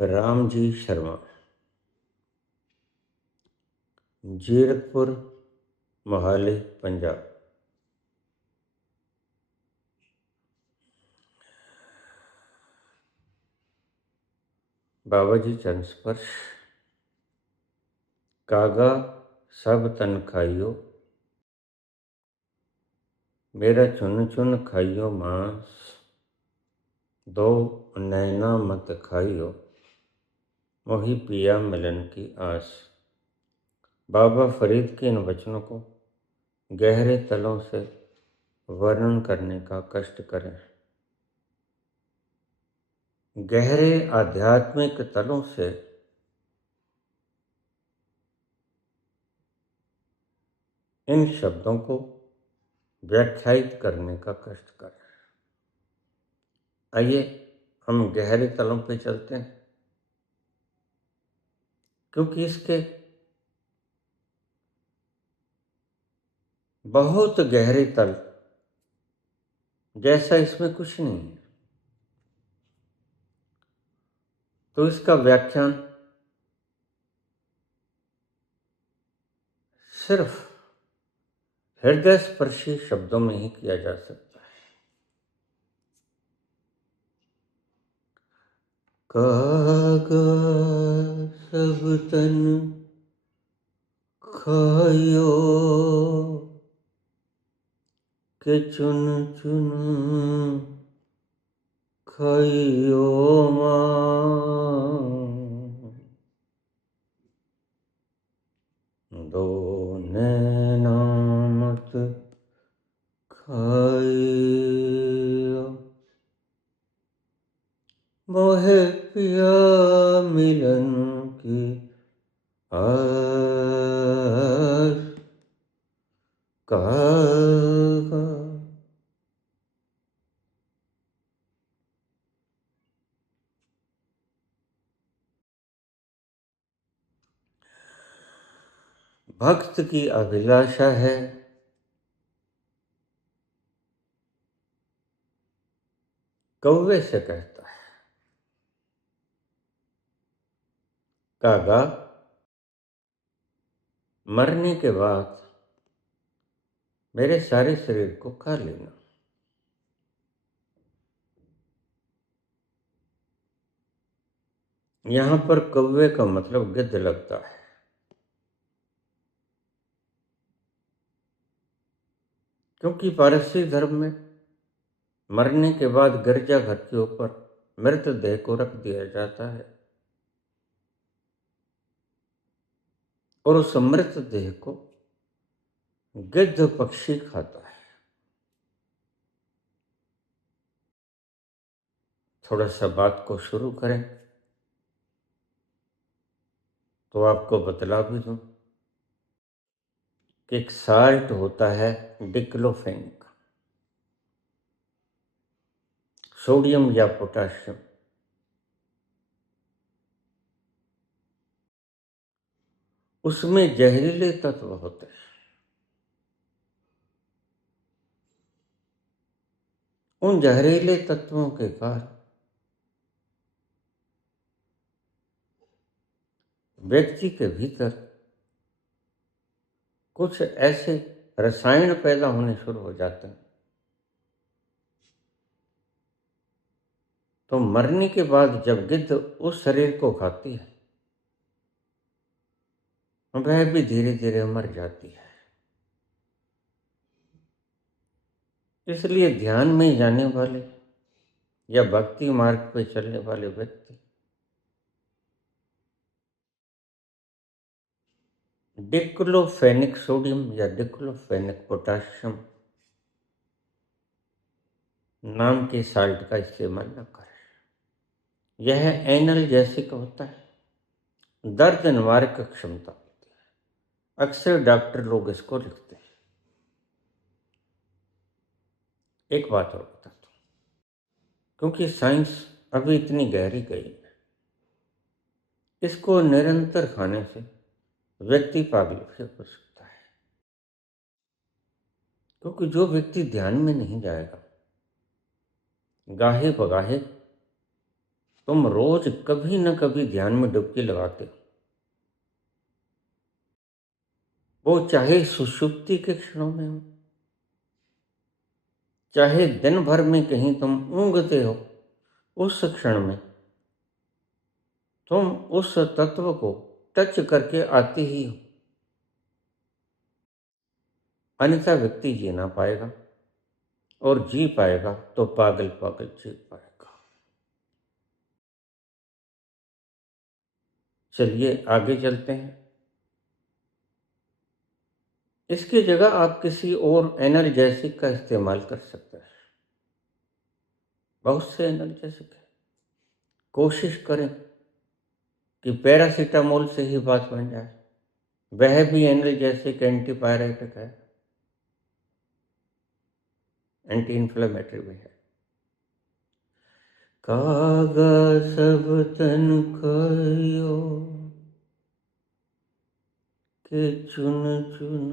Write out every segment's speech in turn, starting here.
रामजी शर्मा, जीरकपुर, मोहाली, पंजाब। बाबाजी चरण स्पर्श। कागा सब तन खाइयो, मेरा चुन चुन खाइयो मांस, दो नैना मत खाइयो, मोहि पिया मिलन की आस। बाबा फरीद के इन वचनों को गहरे तलों से वर्णन करने का कष्ट करें। गहरे आध्यात्मिक तलों से इन शब्दों को व्याख्यायित करने का कष्ट करें। आइए हम गहरे तलों पे चलते हैं, क्योंकि इसके बहुत गहरे तल जैसा इसमें कुछ नहीं है। तो इसका व्याख्यान सिर्फ हृदय स्पर्शी शब्दों में ही किया जा सकता है। कागा सब तन खायो, के चुन चुन खाइयो मांस, दो नैना मत खाइयो, मोहे पिया मिलन की आस। कागा भक्त की अभिलाषा है कौवे से कहता है, कागा मरने के बाद मेरे सारे शरीर को खा लेना। यहां पर कौवे का मतलब गिद्ध लगता है। क्योंकि पारसी धर्म में मरने के बाद गिरजा घर के ऊपर मृतदेह को रख दिया जाता है और उस मृतदेह को गिद्ध पक्षी खाता है। थोड़ा सा बात को शुरू करें तो आपको बतला भी दूं कि एक साल्ट होता है डिक्लोफेनिक, सोडियम या पोटाशियम। उसमें जहरीले तत्व होते हैं। उन जहरीले तत्वों के कारण व्यक्ति के भीतर कुछ ऐसे रसायन पैदा होने शुरू हो जाते हैं, तो मरने के बाद जब गिद्ध उस शरीर को खाती है वह भी धीरे धीरे मर जाती है। इसलिए ध्यान में जाने वाले या भक्ति मार्ग पर चलने वाले व्यक्ति डिक्लोफेनिक सोडियम या डिक्लोफेनिक पोटाशियम नाम के साल्ट का इस्तेमाल न करें। यह एनाल्जेसिक होता है, दर्द निवारक क्षमता होती है। अक्सर डॉक्टर लोग इसको लिखते हैं। एक बात और बताता हूं, क्योंकि साइंस अभी इतनी गहरी गई है, इसको निरंतर खाने से व्यक्ति पागल भी हो सकता है। क्योंकि जो व्यक्ति ध्यान में नहीं जाएगा, गाहे बगाहे तुम रोज कभी न कभी ध्यान में डुबकी लगाते हो, वो चाहे सुषुप्ति के क्षणों में हो, चाहे दिन भर में कहीं तुम ऊँघते हो, उस क्षण में तुम उस तत्व को टच करके आते ही हो, अन्यथा व्यक्ति जी ना पाएगा, और जी पाएगा तो पागल पागल जी पाएगा। चलिए आगे चलते हैं। इसकी जगह आप किसी और एनर्जेसिक का इस्तेमाल कर सकते हैं। बहुत से एनर्जेसिक है, कोशिश करें कि पैरासीटामोल से ही बात बन जाए। वह भी एनर्जेसिक एंटीपायरेटिक है, एंटी इन्फ्लेमेटरी भी है। कागज सब तन खायो के चुन चुन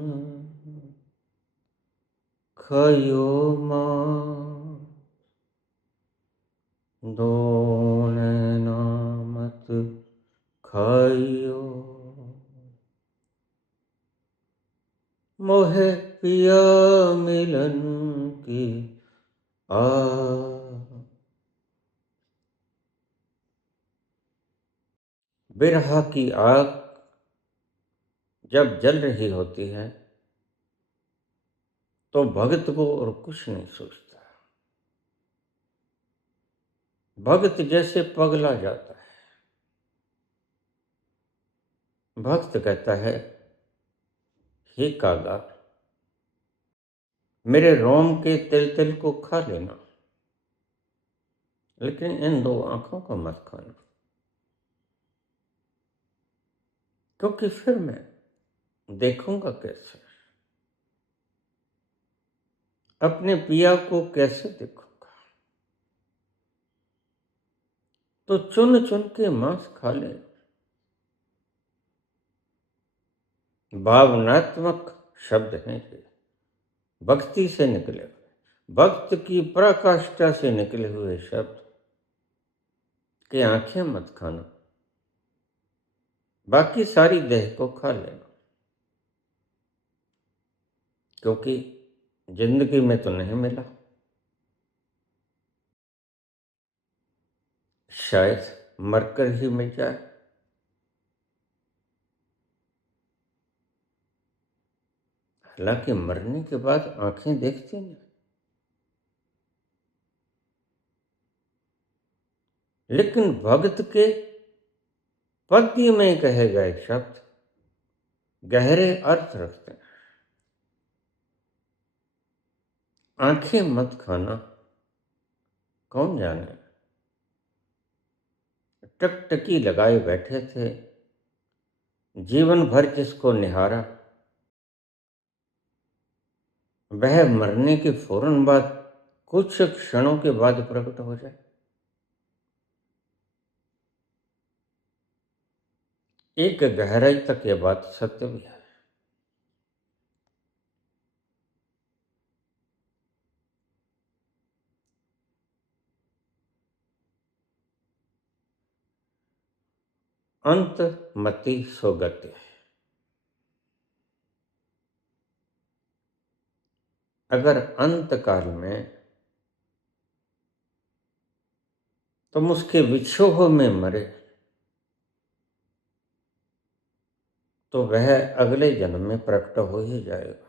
खायो माँ, दोन नामत खायो, मोहे पिया मिलन की आ। बिरहा की आग जब जल रही होती है तो भगत को और कुछ नहीं सोचता। भगत जैसे पगला जाता है। भक्त कहता है, हे कागा, मेरे रोम के तिल तिल को खा लेना, लेकिन इन दो आंखों को मत खाना, क्योंकि फिर मैं देखूंगा कैसे, अपने पिया को कैसे देखूंगा। तो चुन चुन के मांस खा ले। भावनात्मक शब्द हैं ये, भक्ति से निकले हुए, भक्त की पराकाष्ठा से निकले हुए शब्द कि आंखें मत खाना, बाकी सारी देह को खा लेना, क्योंकि जिंदगी में तो नहीं मिला, शायद मरकर ही मिल जाए। हालांकि मरने के बाद आंखें देखती नहीं, लेकिन भगत के पद्य में कहे गए शब्द गहरे अर्थ रखते हैं। आंखें मत खाना, कौन जाने टकटकी लगाए बैठे थे, जीवन भर जिसको निहारा, वह मरने के फौरन बाद कुछ क्षणों के बाद प्रकट हो जाए। एक गहराई तक यह बात सत्य भी है। अंत मति सोगति। अगर अंत काल में तुम उसके विक्षोभ में मरे तो वह अगले जन्म में प्रकट हो ही जाएगा।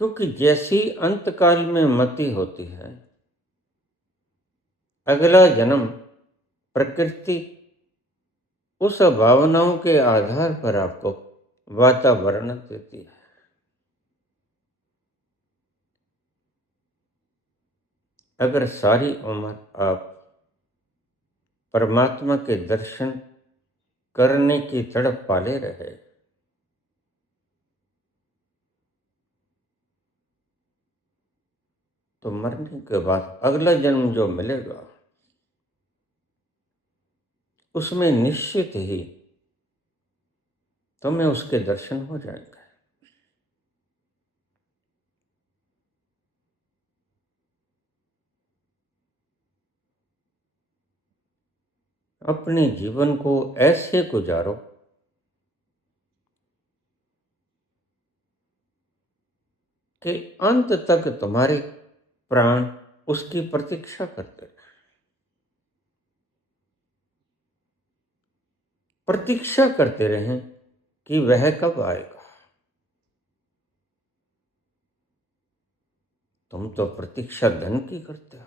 क्योंकि जैसी अंत काल में मति होती है, अगला जन्म प्रकृति उस भावनाओं के आधार पर आपको वातावरण देती है। अगर सारी उम्र आप परमात्मा के दर्शन करने की तड़प पाले रहे, तो मरने के बाद अगला जन्म जो मिलेगा उसमें निश्चित ही तुम्हें उसके दर्शन हो जाएंगे। अपने जीवन को ऐसे गुजारो कि अंत तक तुम्हारे प्राण उसकी प्रतीक्षा करते रहे। प्रतीक्षा करते रहें कि वह कब आएगा। तुम तो प्रतीक्षा धन की करते हो,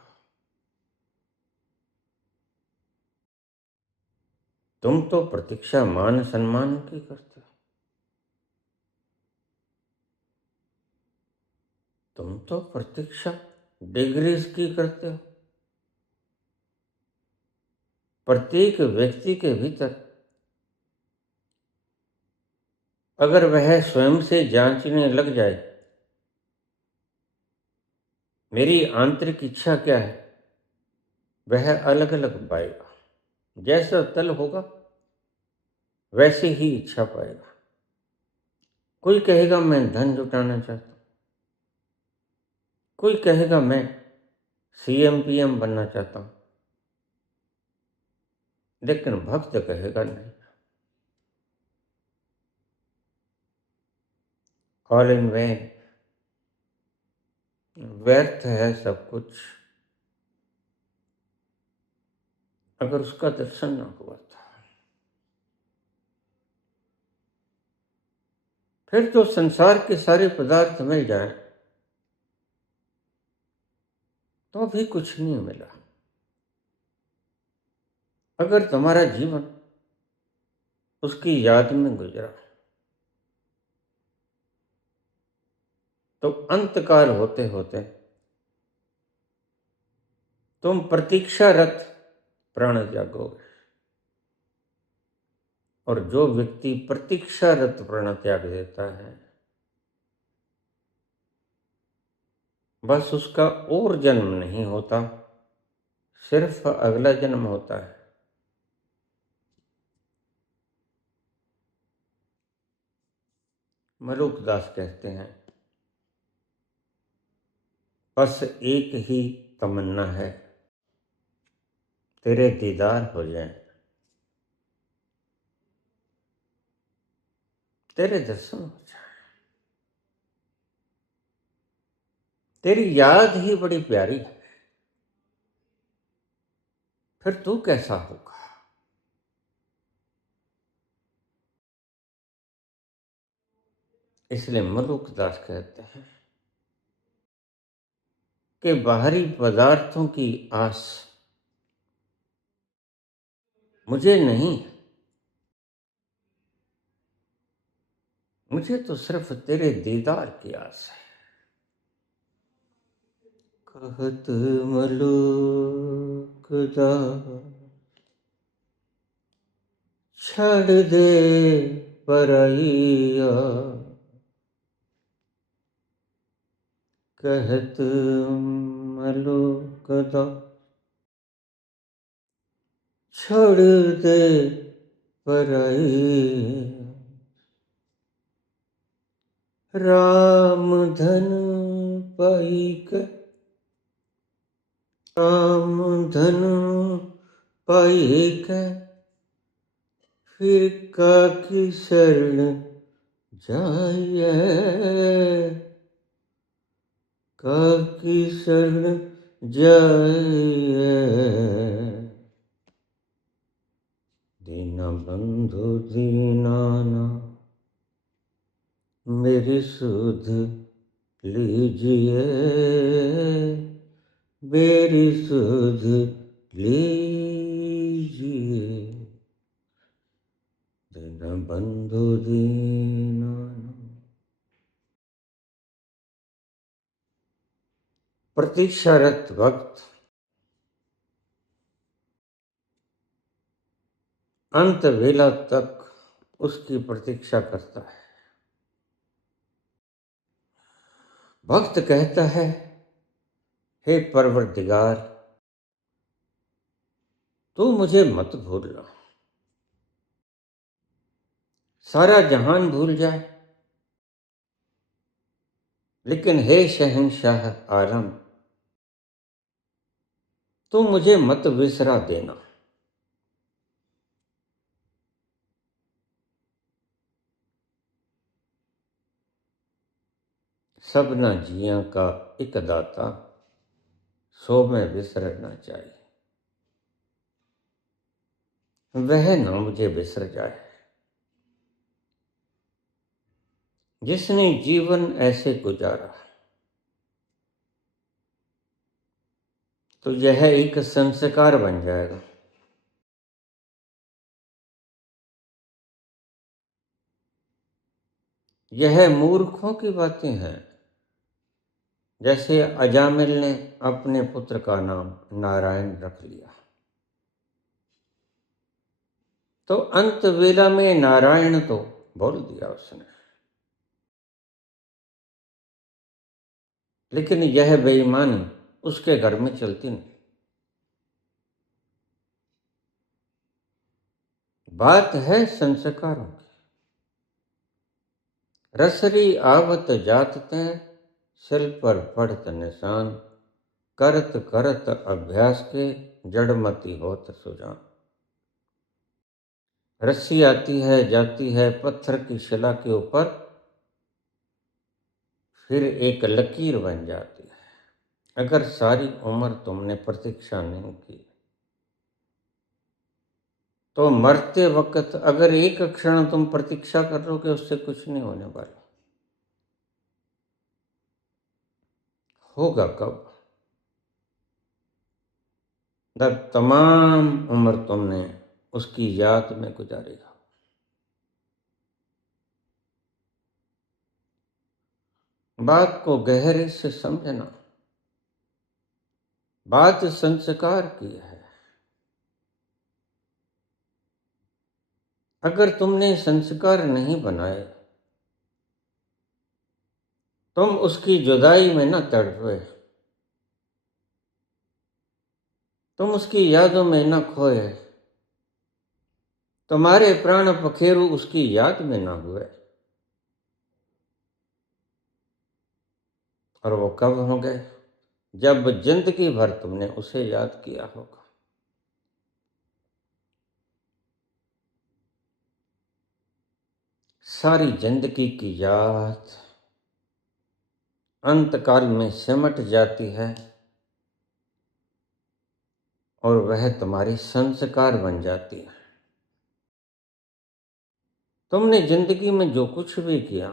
तुम तो प्रतीक्षा मान सम्मान की करते हो, तुम तो प्रतीक्षा डिग्रीज की करते हो। प्रत्येक व्यक्ति के भीतर अगर वह स्वयं से जांचने लग जाए मेरी आंतरिक इच्छा क्या है, वह अलग अलग पाएगा। जैसा तल होगा वैसे ही इच्छा पाएगा। कोई कहेगा मैं धन जुटाना चाहता हूं, कोई कहेगा मैं सीएम पीएम बनना चाहता हूं, लेकिन भक्त कहेगा नहीं, ऑल इन वैन, व्यर्थ है सब कुछ अगर उसका दर्शन ना हुआ था। फिर तो संसार के सारे पदार्थ मिल जाए तो भी कुछ नहीं मिला। अगर तुम्हारा जीवन उसकी याद में गुजरा तो अंतकाल होते होते तुम प्रतीक्षारत प्राण त्यागोगे। और जो व्यक्ति प्रतीक्षारत प्राण त्याग देता है बस उसका और जन्म नहीं होता, सिर्फ अगला जन्म होता है। मलुकदास कहते हैं बस एक ही तमन्ना है, तेरे दीदार हो जाए, तेरे दर्शन हो जाए। तेरी याद ही बड़ी प्यारी है, फिर तू कैसा होगा। इसलिए मलुकदास कहते हैं कि बाहरी पदार्थों की आस मुझे नहीं, मुझे तो सिर्फ तेरे दीदार की आस है। कहत मलुकदास छड़ दे परैया, कहत मलुकदास छोड़ दे परैया, राम धन पाइक, राम धन पाइक, फिर काकी शरण जाइए, काकी शरण जाइए। दीनबंधु दीनाना मेरी सुध लीजिए, मेरी सुध लीजिए। दीनबंधु दीनाना। प्रतीक्षारत भक्त अंत वेला तक उसकी प्रतीक्षा करता है। भक्त कहता है हे परवरदिगार तू मुझे मत भूलना, सारा जहान भूल जाए लेकिन हे शहंशाह आलम तू मुझे मत विसरा देना। सबना जिया का एक दाता, सो में बिसरना चाहिए। वह ना मुझे बिसर जाए जिसने जीवन ऐसे गुजारा, तो यह एक संस्कार बन जाएगा। यह मूर्खों की बातें हैं। जैसे अजामिल ने अपने पुत्र का नाम नारायण रख लिया, तो अंत वेला में नारायण तो बोल दिया उसने, लेकिन यह बेईमानी उसके घर में चलती नहीं। बात है संस्कारों की। रसरी आवत जात ते, सिल पर पढ़त निशान, करत करत अभ्यास के, जड़मती होत सुजान। रस्सी आती है जाती है पत्थर की शिला के ऊपर, फिर एक लकीर बन जाती है। अगर सारी उम्र तुमने प्रतीक्षा नहीं की, तो मरते वक्त अगर एक क्षण तुम प्रतीक्षा कर लोगे, उससे कुछ नहीं होने वाला। होगा कब? जब तमाम उम्र तुमने उसकी याद में गुजारी हो। बात को गहरे से समझना। बात संस्कार की है। अगर तुमने संस्कार नहीं बनाए, तुम उसकी जुदाई में न तड़पे, तुम उसकी यादों में न खोए, तुम्हारे प्राण पखेरु उसकी याद में ना हुए। और वो कब होंगे? जब जिंदगी भर तुमने उसे याद किया होगा। सारी जिंदगी की याद अंतकाल में सिमट जाती है, और वह तुम्हारी संस्कार बन जाती है। तुमने जिंदगी में जो कुछ भी किया,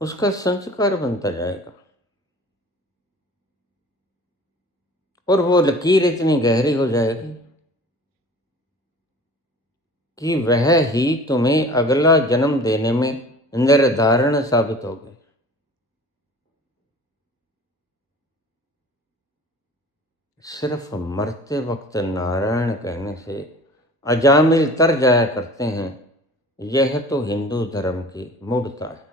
उसका संस्कार बनता जाएगा। और वो लकीर इतनी गहरी हो जाएगी कि वह ही तुम्हें अगला जन्म देने में निर्धारण साबित होगी। सिर्फ मरते वक्त नारायण कहने से अजामिल तर जाया करते हैं, यह तो हिंदू धर्म की मूढ़ता है।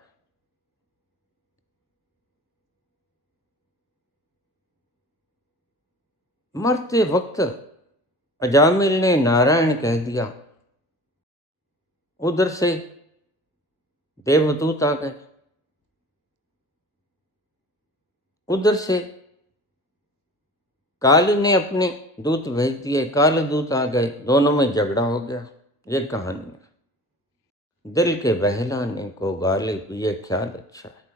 मरते वक्त अजामिल ने नारायण कह दिया, उधर से देवदूत आ गए, उधर से काली ने अपने दूत भेज दिए, काल दूत आ गए, दोनों में झगड़ा हो गया। ये कहानी है। दिल के बहलाने को गालिब ये ख्याल अच्छा है।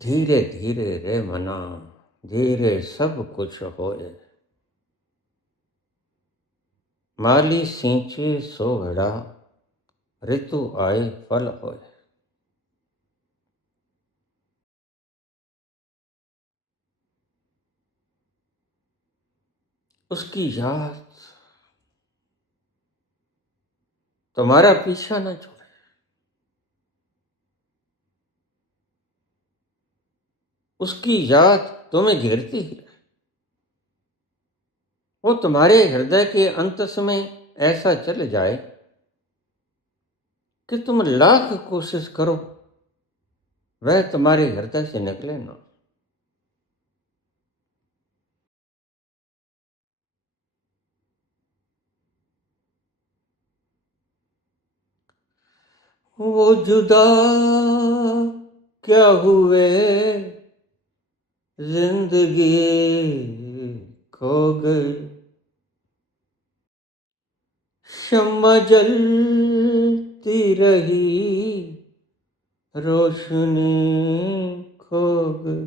धीरे धीरे रे मना, धीरे सब कुछ होए, माली सींचे सो भेड़ा, ऋतु आए फल होए। उसकी याद तुम्हारा पीछा न छोड़े। उसकी याद तुम्हें घेरती है। वो तुम्हारे हृदय के अंतस में ऐसा चल जाए कि तुम लाख कोशिश करो, वह तुम्हारे हृदय से निकले ना। वो जुदा क्या हुए, जिंदगी खो गई। शम्मा जलती रही, रोशनी खो गई।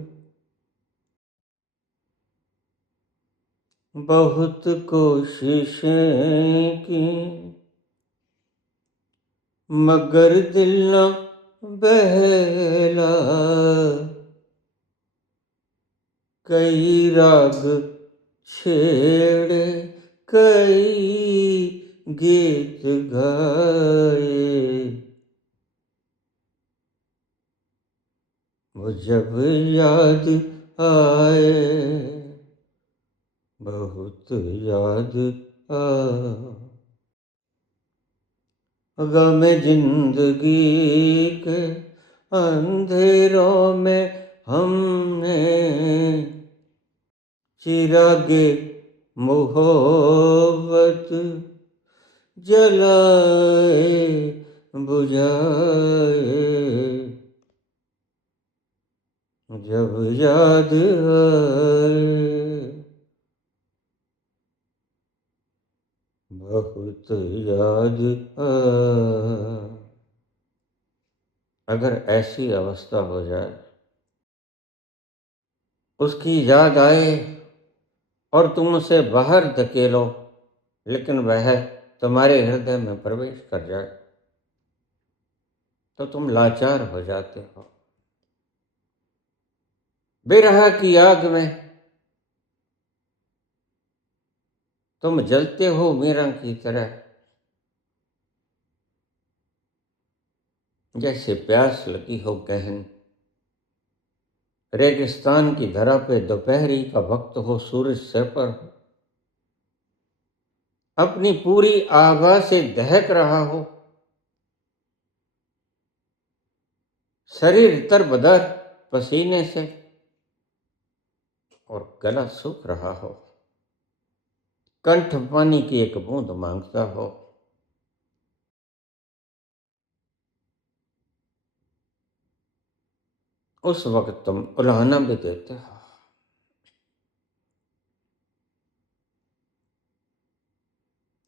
बहुत कोशिशें की मगर दिल न बहला, कई राग छेड़े कई गीत गाए, वो जब याद आए बहुत याद आ। गम जिंदगी के अंधेरों में हमने चिरागे मोहब्बत जलाए बुझाए, जब याद आए बहुत याद आए। अगर ऐसी अवस्था हो जाए, उसकी याद आए और तुम उसे बाहर धकेलो, लेकिन वह तुम्हारे हृदय में प्रवेश कर जाए, तो तुम लाचार हो जाते हो। बिरह की आग में तुम जलते हो मीरा की तरह, जैसे प्यास लगी हो गहन। रेगिस्तान की धरा पे दोपहरी का वक्त हो, सूरज सर पर हो, अपनी पूरी आभा से दहक रहा हो, शरीर तरबदर पसीने से और गला सूख रहा हो, कंठ पानी की एक बूंद मांगता हो। उस वक्त तुम उल्हाना भी देते हो।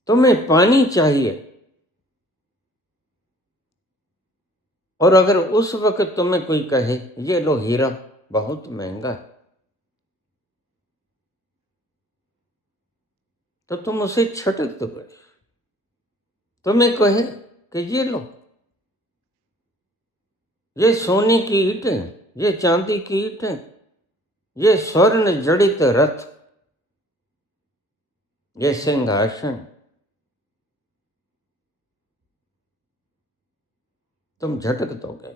तुम्हें पानी चाहिए, और अगर उस वक्त तुम्हें कोई कहे ये लो हीरा बहुत महंगा है, तो तुम उसे छटक दो। तुम्हें कहे कि ये लो, ये सोने की ईंटें, ये चांदी की ईंटें, ये स्वर्ण जड़ित रथ, ये सिंहासन, तुम झटक दोगे।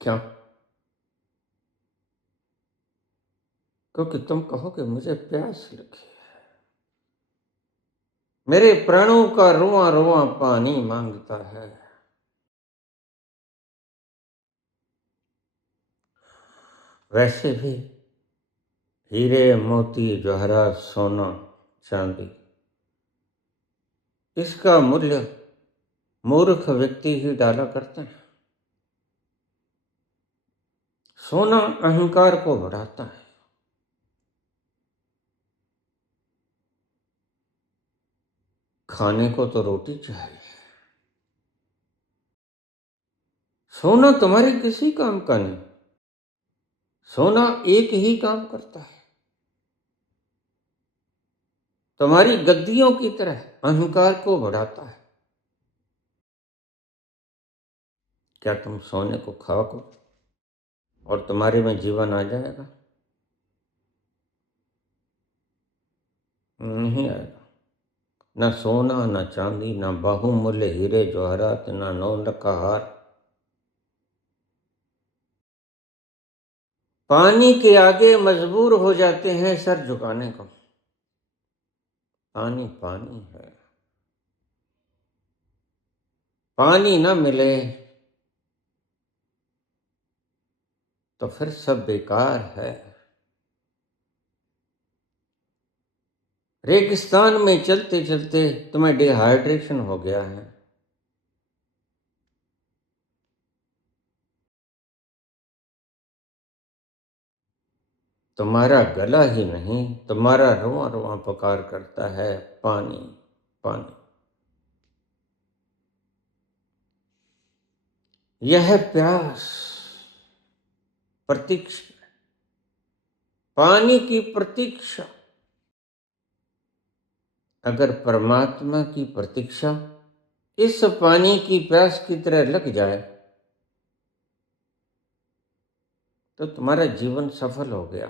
क्यों? क्योंकि तुम कहोगे मुझे प्यास लगी, मेरे प्राणों का रुआ रुआ पानी मांगता है। वैसे भी हीरे मोती जवाहरात सोना चांदी, इसका मूल्य मूर्ख व्यक्ति ही डाला करते हैं। सोना अहंकार को बढ़ाता है, खाने को तो रोटी चाहिए। सोना तुम्हारे किसी काम का नहीं, सोना एक ही काम करता है, तुम्हारी गद्दियों की तरह अहंकार को बढ़ाता है। क्या तुम सोने को खाओगे और तुम्हारे में जीवन आ जाएगा? नहीं आएगा। न सोना, न चांदी, न बहुमूल्य हीरे जवाहरात, न 9 का हार। पानी के आगे मजबूर हो जाते हैं सर झुकाने को। पानी पानी है, पानी न मिले तो फिर सब बेकार है। रेगिस्तान में चलते चलते तुम्हें डिहाइड्रेशन हो गया है, तुम्हारा गला ही नहीं, तुम्हारा रोआ रोआ पुकार करता है, पानी पानी। यह प्यास प्रतीक्षा, पानी की प्रतीक्षा। अगर परमात्मा की प्रतीक्षा इस पानी की प्यास की तरह लग जाए तो तुम्हारा जीवन सफल हो गया।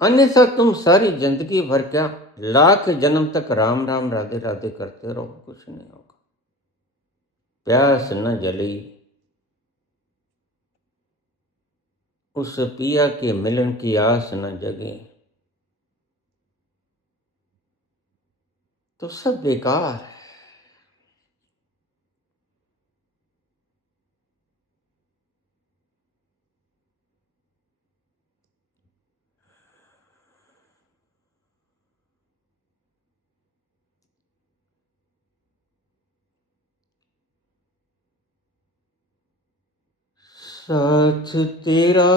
अन्यथा तुम सारी जिंदगी भर क्या, लाख जन्म तक राम राम राधे राधे करते रहो, कुछ नहीं होगा। प्यास न जली, उस पिया के मिलन की आस न जगे, तो सब बेकार है। साथ तेरा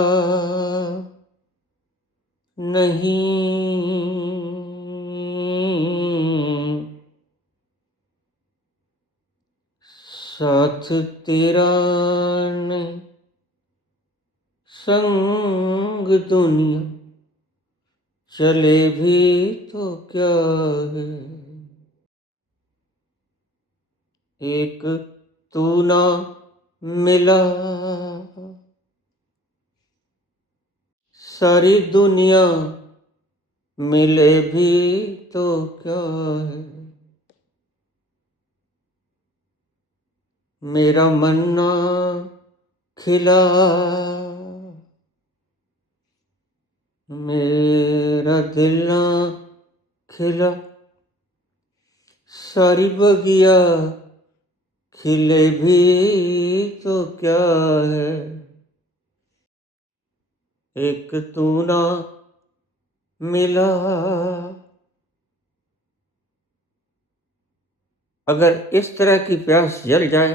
नहीं, साथ तेरा नहीं, संग दुनिया चले भी तो क्या है। एक तू ना मिला, सारी दुनिया मिले भी तो क्या है। मेरा मन ना खिला, मेरा दिल ना खिला, सारी बगिया खिले भी तो क्या है। एक तू ना मिला। अगर इस तरह की प्यास जल जाए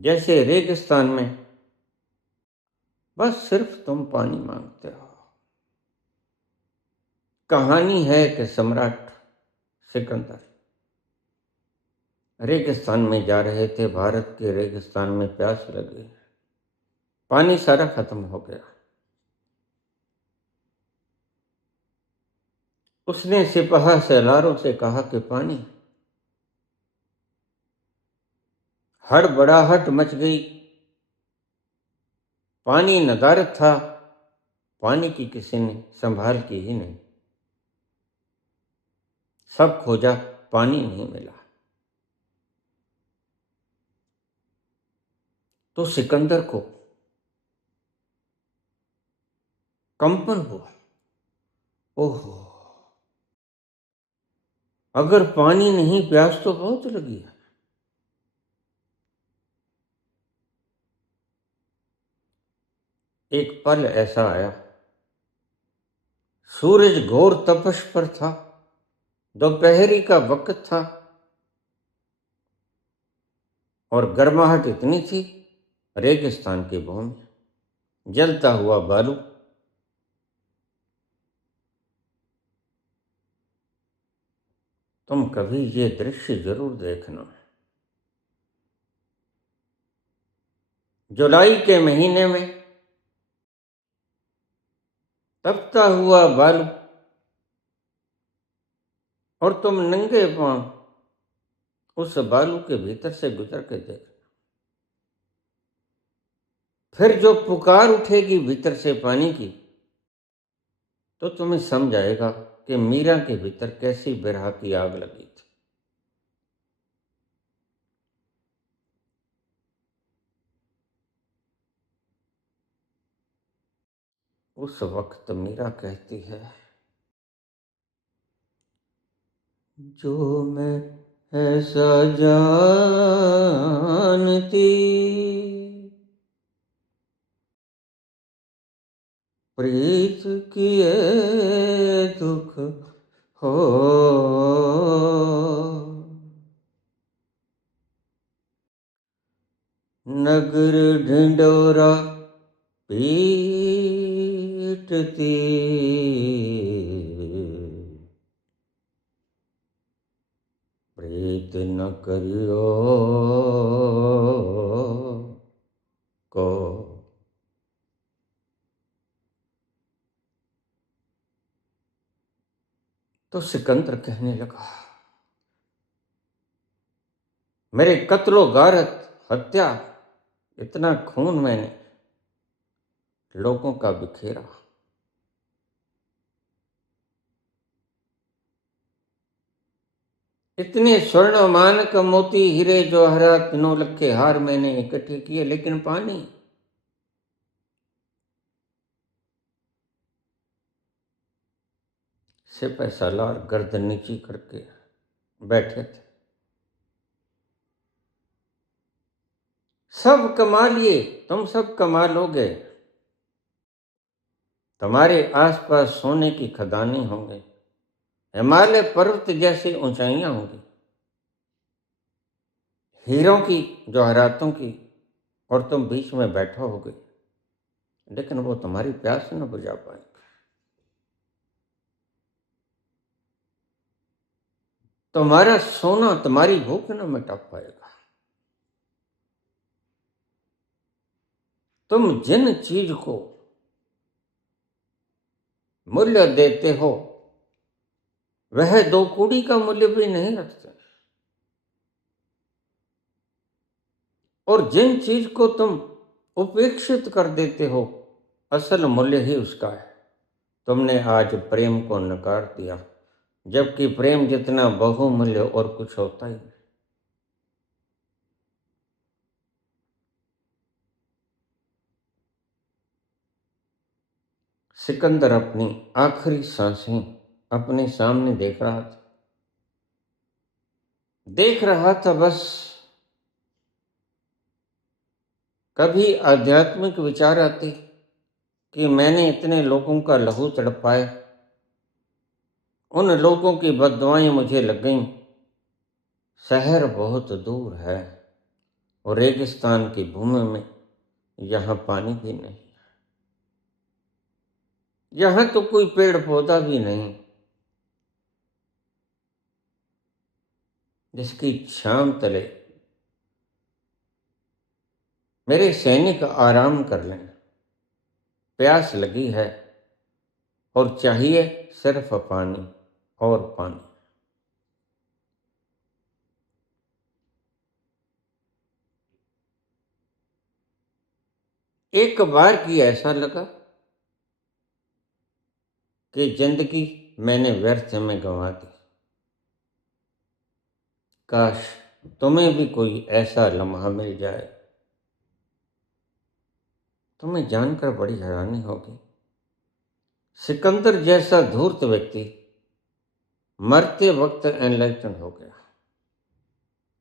जैसे रेगिस्तान में, बस सिर्फ तुम पानी मांगते हो। कहानी है कि सम्राट सिकंदर रेगिस्तान में जा रहे थे। भारत के रेगिस्तान में प्यास लगी, पानी सारा खत्म हो गया। उसने सिपाहा सलारों से कहा कि पानी। हड़बड़ाहट मच गई, पानी नदारद था, पानी की किसी ने संभाल की ही नहीं। सब खोजा, पानी नहीं मिला। तो सिकंदर को कंपन हुआ, ओहो, अगर पानी नहीं, प्यास तो बहुत लगी है। एक पल ऐसा आया, सूरज घोर तपश पर था, दोपहरी का वक्त था और गर्माहट इतनी थी, रेगिस्तान की भूमि, जलता हुआ बालू। तुम कभी ये दृश्य जरूर देखना। जुलाई के महीने में तपता हुआ बालू और तुम नंगे पांव उस बालू के भीतर से गुजर के देख। फिर जो पुकार उठेगी भीतर से पानी की, तो तुम्हें समझ आएगा कि मीरा के भीतर कैसी बिरहा की आग लगी थी। उस वक्त मीरा कहती है, जो मैं ऐसा जानती, प्रीत किए दुख हो, नगर ढिंडोरा पीटती, प्रीत न करियो को। तो सिकंदर कहने लगा, मेरे कत्लो गारत हत्या, इतना खून मैंने लोगों का बिखेरा, इतने स्वर्ण मानक मोती हीरे जवाहरात 9 लाख के हार मैंने इकट्ठे किए, लेकिन पानी सिपह सालार गर्दन नीची करके बैठे थे। सब कमा लिए, तुम सब कमा लोगे, तुम्हारे आसपास सोने की खदानें होंगे, हिमालय पर्वत जैसी ऊंचाइयां होंगी, हीरों की जवाहरातों की, और तुम बीच में बैठो होगे, लेकिन वो तुम्हारी प्यास न बुझा पाएंगे। तुम्हारा सोना तुम्हारी भूख न मिटा पाएगा। तुम जिन चीज को मूल्य देते हो वह 2 कौड़ी का मूल्य भी नहीं रखते, और जिन चीज को तुम उपेक्षित कर देते हो असल मूल्य ही उसका है। तुमने आज प्रेम को नकार दिया, जबकि प्रेम जितना बहुमूल्य और कुछ होता ही नहीं। सिकंदर अपनी आखिरी सांसें अपने सामने देख रहा था बस। कभी आध्यात्मिक विचार आते कि मैंने इतने लोगों का लहू तड़पाया, उन लोगों की बददुआएं मुझे लग गईं। शहर बहुत दूर है और रेगिस्तान की भूमि में यहाँ पानी भी नहीं, यहाँ तो कोई पेड़ पौधा भी नहीं जिसकी छांव तले मेरे सैनिक आराम कर लें। प्यास लगी है और चाहिए सिर्फ पानी और पानी। एक बार की ऐसा लगा कि जिंदगी मैंने व्यर्थ में गंवा दी। काश तुम्हें भी कोई ऐसा लम्हा मिल जाए। तुम्हें जानकर बड़ी हैरानी होगी, सिकंदर जैसा धूर्त व्यक्ति मरते वक्त एनलाइटन हो गया।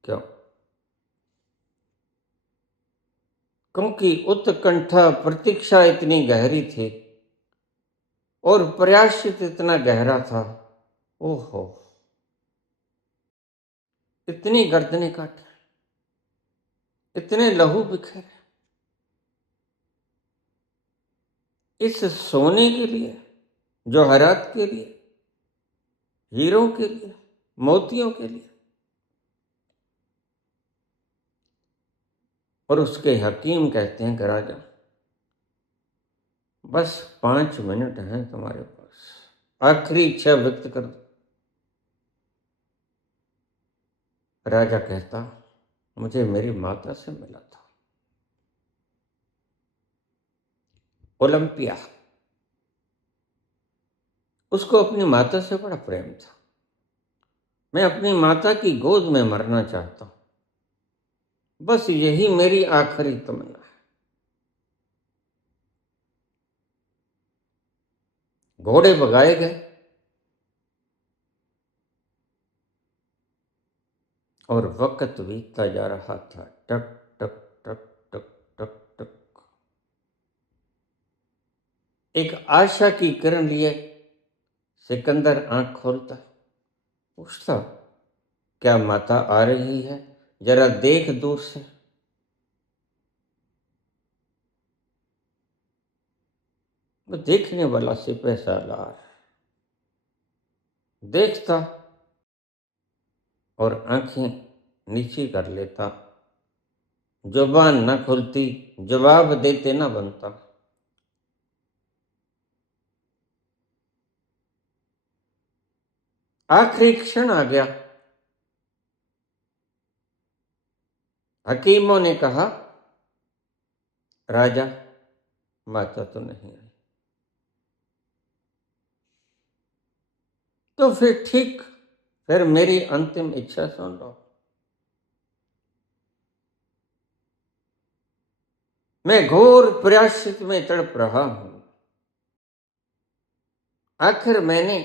क्यों? क्योंकि उत्कंठा प्रतीक्षा इतनी गहरी थी और प्रयाश्चित इतना गहरा था। ओहो, इतनी गर्दनें काटी, इतने लहू बिखेरे, इस सोने के लिए, जौहरात के लिए, हीरों के लिए, मोतियों के लिए। और उसके हकीम कहते हैं कि राजा बस 5 मिनट हैं तुम्हारे पास, आखिरी इच्छा व्यक्त कर दो। राजा कहता, मुझे मेरी माता से मिला था, ओलंपिया। उसको अपनी माता से बड़ा प्रेम था। मैं अपनी माता की गोद में मरना चाहता हूं, बस यही मेरी आखिरी तमन्ना है। घोड़े भगाए गए और वक्त बीतता जा रहा था। टक टक टक टक टक टक। एक आशा की किरण लिए सिकंदर आंख खोलता, पूछता, क्या माता आ रही है? जरा देख दूर से। वो देखने वाला सिपह सालार देखता और आंखें नीची कर लेता, जुबान न खुलती, जवाब देते न बनता। आखिरी क्षण आ गया। हकीमों ने कहा, राजा माता तो नहीं आई। तो फिर ठीक, फिर मेरी अंतिम इच्छा सुन लो। मैं घोर प्रायश्चित में तड़प रहा हूं। आखिर मैंने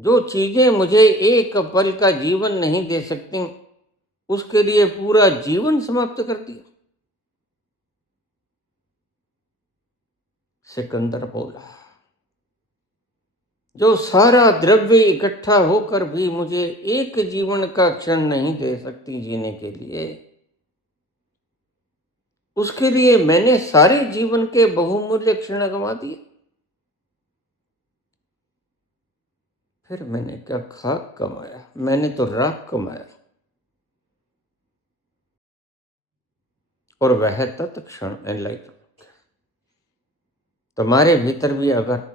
जो चीजें मुझे एक पल का जीवन नहीं दे सकती, उसके लिए पूरा जीवन समाप्त कर दिया। सिकंदर बोला, जो सारा द्रव्य इकट्ठा होकर भी मुझे एक जीवन का क्षण नहीं दे सकती जीने के लिए, उसके लिए मैंने सारे जीवन के बहुमूल्य क्षण गंवा दिए। फिर मैंने क्या खाक कमाया, मैंने तो राख कमाया। और वह तत्क्षण एनलाइटन। तुम्हारे भीतर भी अगर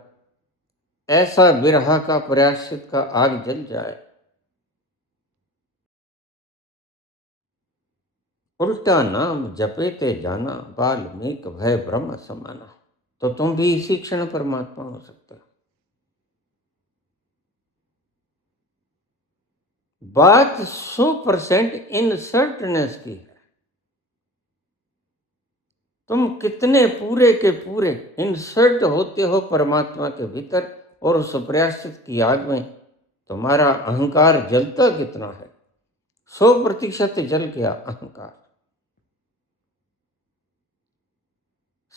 ऐसा विरह का प्रायश्चित का आग जल जाए, उल्टा नाम जपेते जाना, वाल्मीकि भय ब्रह्म समाना, तो तुम भी इसी क्षण परमात्मा हो सकते हो। बात 100% इन सर्टनेस की है। तुम कितने पूरे के पूरे इंसर्ट होते हो परमात्मा के भीतर, और उस प्रायश्चित की आग में तुम्हारा अहंकार जलता कितना है। 100% जल गया अहंकार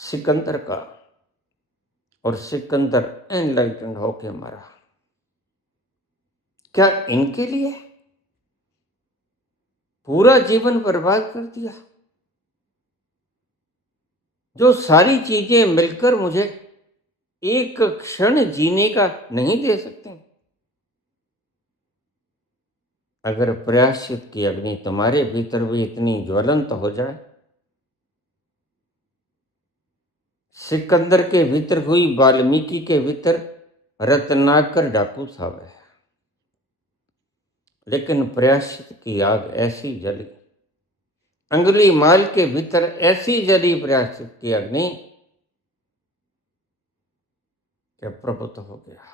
सिकंदर का, और सिकंदर एनलाइटेंड होके मरा। क्या इनके लिए पूरा जीवन बर्बाद कर दिया? जो सारी चीजें मिलकर मुझे एक क्षण जीने का नहीं दे सकते। अगर प्रायश्चित की अग्नि तुम्हारे भीतर भी इतनी ज्वलंत हो जाए, सिकंदर के भीतर हुई वाल्मीकि के भीतर रत्नाकर डाकू सावे, लेकिन प्रायश्चित की आग ऐसी जली, अंगुली माल के भीतर ऐसी जली प्रायश्चित की अग्नि कि प्रभुत्व हो गया।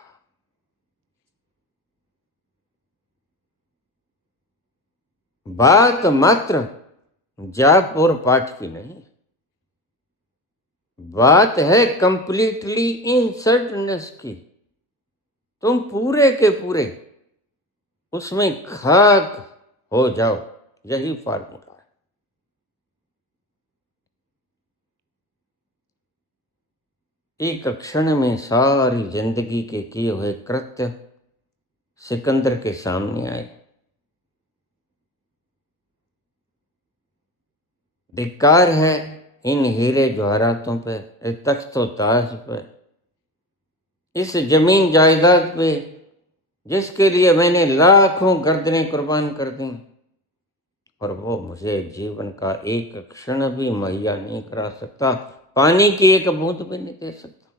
बात मात्र जाप और पाठ की नहीं, बात है कंप्लीटली इनसर्टनेस की। तुम पूरे के पूरे उसमें खाक हो जाओ, यही फार्मूला है। एक क्षण में सारी जिंदगी के किए हुए कृत्य सिकंदर के सामने आए। धिक्कार है इन हीरे जवाहरातों पे, इस तख्तो ताज पे, इस जमीन जायदाद पे, जिसके लिए मैंने लाखों गर्दनें कुर्बान कर दी, और वो मुझे जीवन का एक क्षण भी मुहैया नहीं करा सकता, पानी की एक बूंद भी नहीं दे सकता।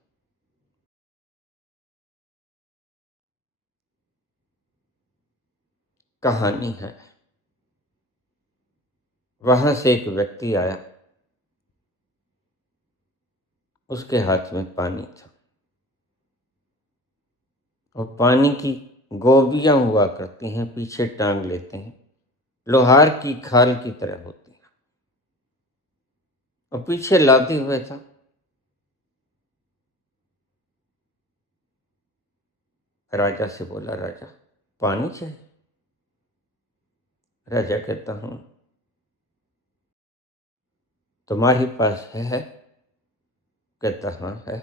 कहानी है, वहां से एक व्यक्ति आया, उसके हाथ में पानी था, और पानी की गोबियां हुआ करती हैं, पीछे टांग लेते हैं, लोहार की खाल की तरह होती हैं, और पीछे लादे हुए था। राजा से बोला, राजा पानी चाहिए? राजा कहता हूं, तुम्हारे पास है? कहता हाँ है।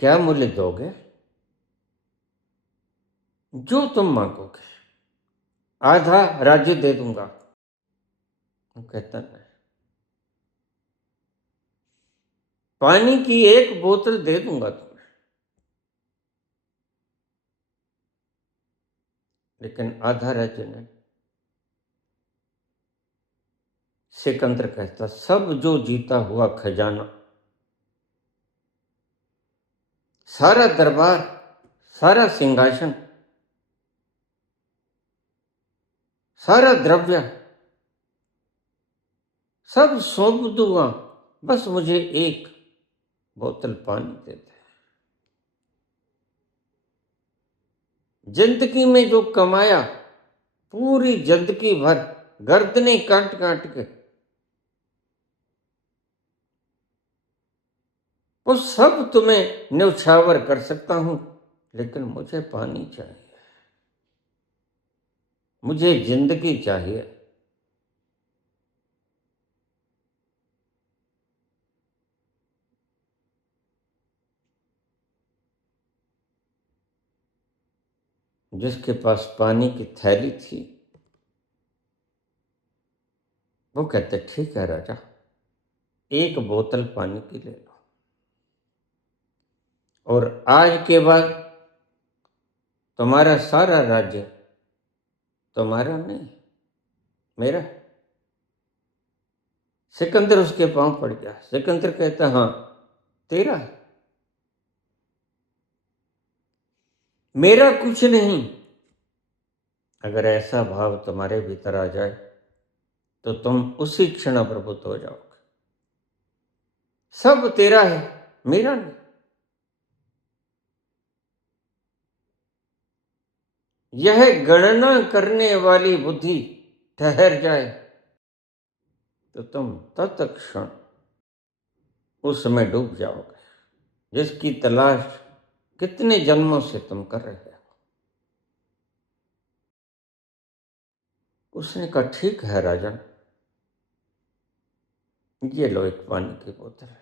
क्या मूल्य दोगे? जो तुम मांगोगे, आधा राज्य दे दूंगा। वो कहता नहीं, पानी की एक बोतल दे दूंगा तुम्हें, लेकिन आधा राज्य नहीं। सिकंदर कहता, सब जो जीता हुआ खजाना, सारा दरबार, सारा सिंहासन, सारा द्रव्य, सब सौंप दूंगा, बस मुझे एक बोतल पानी दे दे। जिंदगी में जो कमाया, पूरी जिंदगी भर गर्दनें काट काट के, वो सब तुम्हें न्यौछावर कर सकता हूं, लेकिन मुझे पानी चाहिए, मुझे जिंदगी चाहिए। जिसके पास पानी की थैली थी, वो कहते, ठीक है राजा, एक बोतल पानी की ले लो, और आज के बाद तुम्हारा सारा राज्य तुम्हारा नहीं, मेरा। सिकंदर उसके पांव पड़ गया। सिकंदर कहता, हाँ तेरा है, मेरा कुछ नहीं। अगर ऐसा भाव तुम्हारे भीतर आ जाए तो तुम उसी क्षण प्रबुद्ध हो जाओगे। सब तेरा है, मेरा नहीं। यह गणना करने वाली बुद्धि ठहर जाए तो तुम तत्क्षण उसमें डूब जाओगे, जिसकी तलाश कितने जन्मों से तुम कर रहे हो। उसने कहा, ठीक है राजन, ये लो एक पानी की बोतल।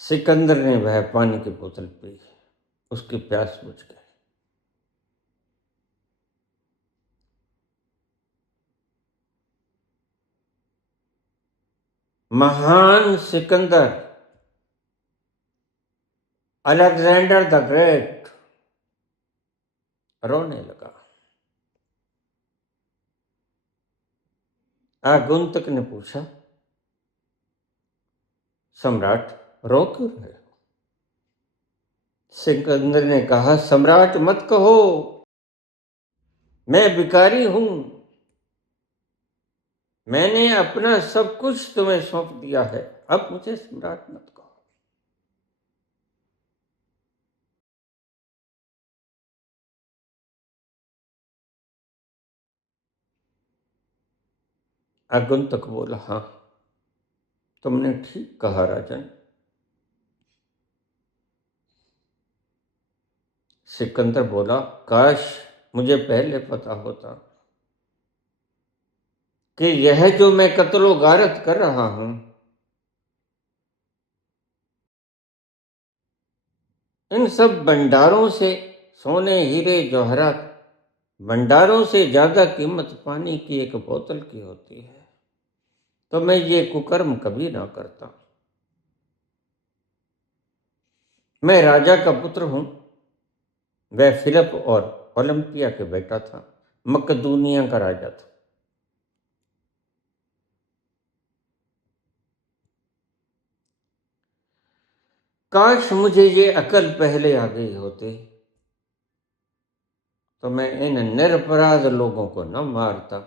सिकंदर ने वह पानी की बोतल पी, उसकी प्यास बुझ गई। महान सिकंदर, अलेक्जेंडर द ग्रेट, रोने लगा। आगंतुक ने पूछा, सम्राट रो क्यों रहे हो? सिकंदर ने कहा, सम्राट मत कहो, मैं भिखारी हूं, मैंने अपना सब कुछ तुम्हें सौंप दिया है, अब मुझे सम्राट मत कहो। आगंतुक बोला, हाँ तुमने ठीक कहा राजन। सिकंदर बोला, काश मुझे पहले पता होता कि यह जो मैं कत्लो गारत कर रहा हूं, इन सब भंडारों से, सोने हीरे जवाहरात, भंडारों से ज्यादा कीमत पानी की एक बोतल की होती है, तो मैं ये कुकर्म कभी ना करता। मैं राजा का पुत्र हूं, वह फिलिप और ओलंपिया के बेटा था, मकदूनिया का राजा था। काश मुझे ये अकल पहले आ गई होती तो मैं इन निरपराध लोगों को न मारता।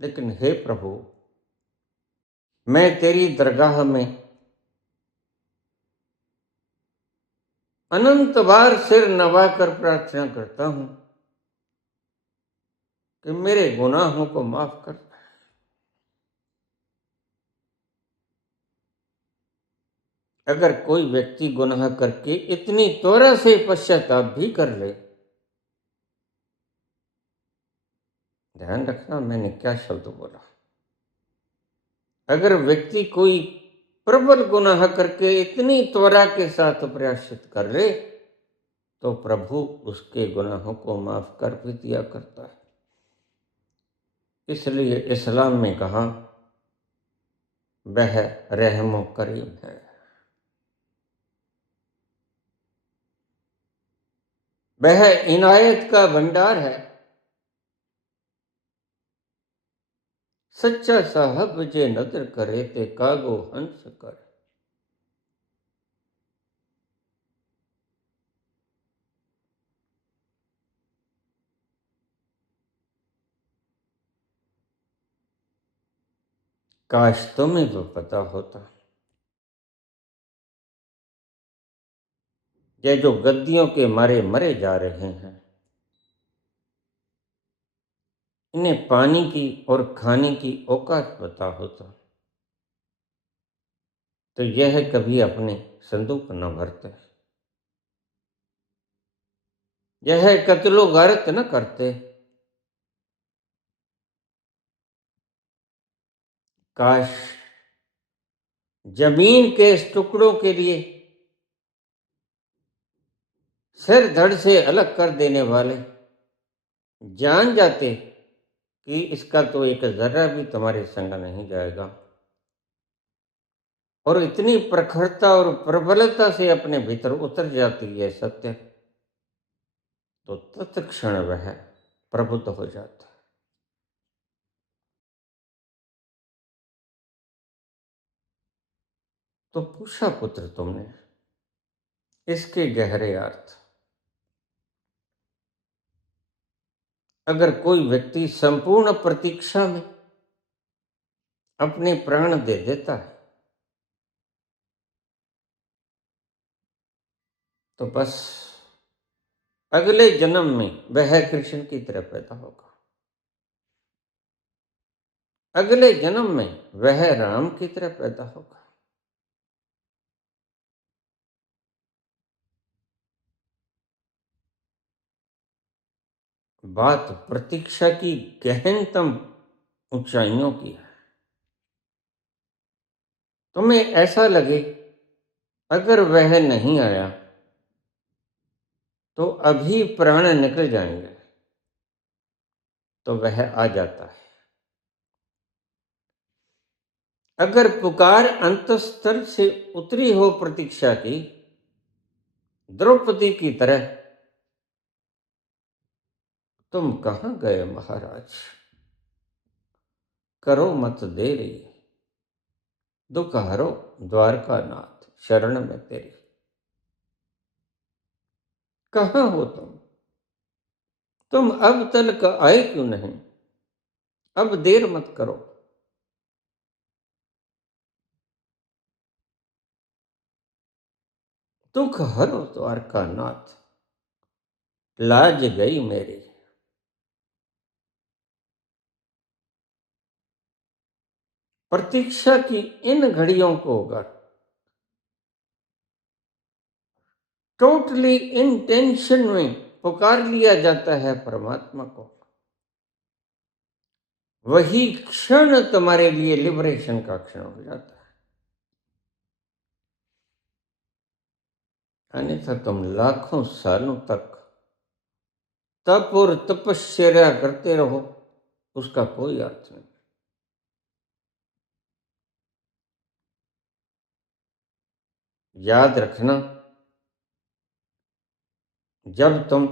लेकिन हे प्रभु, मैं तेरी दरगाह में अनंत बार सिर नवाकर प्रार्थना करता हूं कि मेरे गुनाहों को माफ कर। अगर कोई व्यक्ति गुनाह करके इतनी त्वरा से पश्चाताप भी कर ले, ध्यान रखना मैंने क्या शब्द बोला, अगर व्यक्ति कोई प्रबल गुनाह करके इतनी त्वरा के साथ प्रायश्चित कर ले तो प्रभु उसके गुनाहों को माफ कर भी दिया करता है। इसलिए इस्लाम में कहा वह रहम करीम है। वह इनायत का भंडार है। सच्चा साहब जे नदर करे ते कागो हंस करे। काश तुम्हें तो पता होता, ये जो गद्दियों के मारे मरे जा रहे हैं, इन्हें पानी की और खाने की औकात पता होता तो यह कभी अपने संदूक न भरते, यह कत्लो गारत न करते। काश जमीन के इस टुकड़ों के लिए सिर धड़ से अलग कर देने वाले जान जाते कि इसका तो एक जर्रा भी तुम्हारे संग नहीं जाएगा, और इतनी प्रखरता और प्रबलता से अपने भीतर उतर जाती है सत्य, तो तत्क्षण वह प्रबुद्ध हो जाता है। तो पूछा पुत्र तुमने इसके गहरे अर्थ। अगर कोई व्यक्ति संपूर्ण प्रतीक्षा में अपने प्राण दे देता है तो बस अगले जन्म में वह कृष्ण की तरह पैदा होगा, अगले जन्म में वह राम की तरह पैदा होगा। बात प्रतीक्षा की गहनतम ऊंचाइयों की है। तुम्हें ऐसा लगे अगर वह नहीं आया तो अभी प्राण निकल जाएंगे, तो वह आ जाता है। अगर पुकार अंतस्तर से उतरी हो प्रतीक्षा की, द्रौपदी की तरह, तुम कहां गए महाराज, करो मत देरी, दुख हरो द्वारका नाथ, शरण में तेरी। कहां हो तुम अब तक आए क्यों नहीं, अब देर मत करो। दुख हरो द्वारका नाथ, लाज गई मेरी। प्रतीक्षा की इन घड़ियों को अगर टोटली इंटेंशन में पुकार लिया जाता है परमात्मा को, वही क्षण तुम्हारे लिए लिबरेशन का क्षण हो जाता है। अन्यथा तुम लाखों सालों तक तप और तपश्चर्या करते रहो, उसका कोई अर्थ नहीं। याद रखना, जब तुम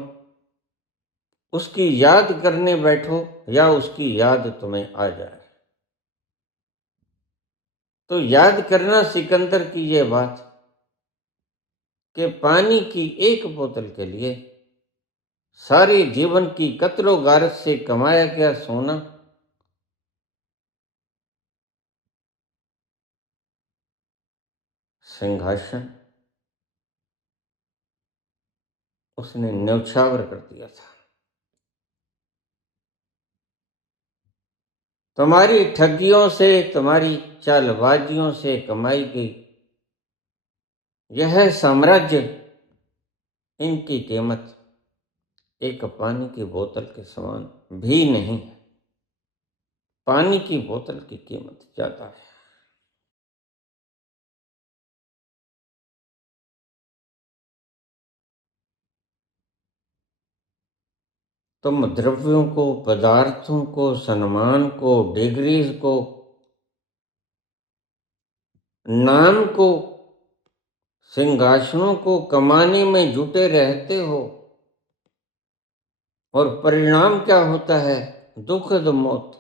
उसकी याद करने बैठो या उसकी याद तुम्हें आ जाए, तो याद करना सिकंदर की यह बात कि पानी की एक बोतल के लिए सारे जीवन की कत्लो गारत से कमाया गया सोना सिंहासन उसने न्यौछावर कर दिया था। तुम्हारी ठगियों से, तुम्हारी चालबाजियों से कमाई गई यह साम्राज्य, इनकी कीमत एक पानी की बोतल के समान भी नहीं है। पानी की बोतल की कीमत ज्यादा है। तुम द्रव्यों को, पदार्थों को, सम्मान को, डिग्रीज को, नाम को, सिंहासनों को कमाने में जुटे रहते हो, और परिणाम क्या होता है? दुखद मौत।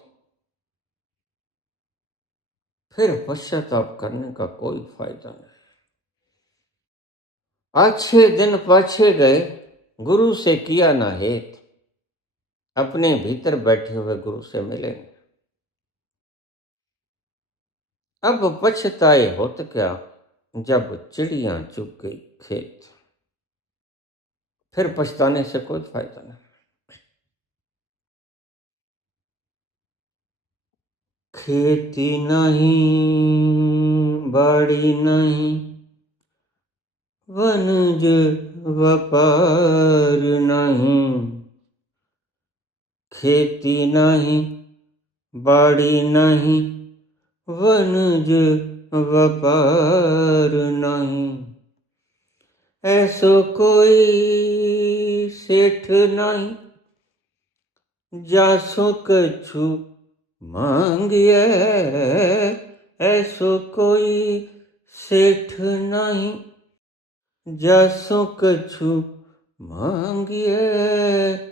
फिर पश्चाताप करने का कोई फायदा नहीं। अच्छे दिन पाछे गए, गुरु से किया ना हेत, अपने भीतर बैठे हुए गुरु से मिलेंगे। अब पछताए होत क्या, जब चिड़िया चुग गई खेत। फिर पछताने से कोई फायदा नहीं। खेती नहीं, बाड़ी नहीं, वनज व्यापार नहीं। खेती नहीं, बाड़ी नहीं, वनज व्यापार नहीं। ऐसो कोई सेठ नहीं, जासो कछु मांगिए। ऐसो कोई सेठ नहीं, जासो कछु मांगिए।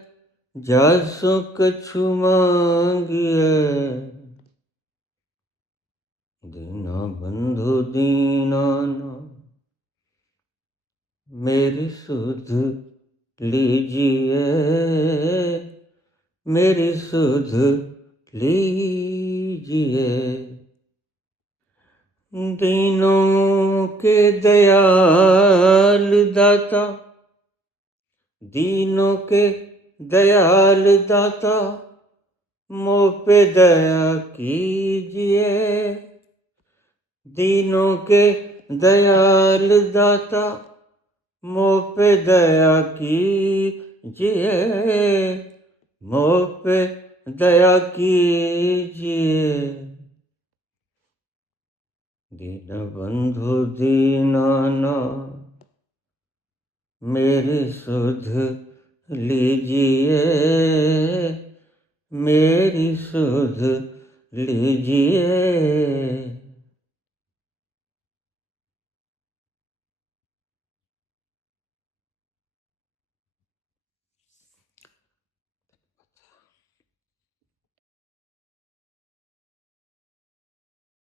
जासो कछु मांगिए। दीना बंधु दीना ना, मेरी सुध लीजिए। मेरी सुध लीजिए। दीनों के दयाल दाता, दीनों के दयाल दाता, मोह पे दया कीजिए। दीनों के दयाल दाता, मोह पे दया कीजिए। मोह पे दया कीजिए। दीन बंधु दीनाना, मेरी सुध लीजिए। मेरी सुध लीजिए।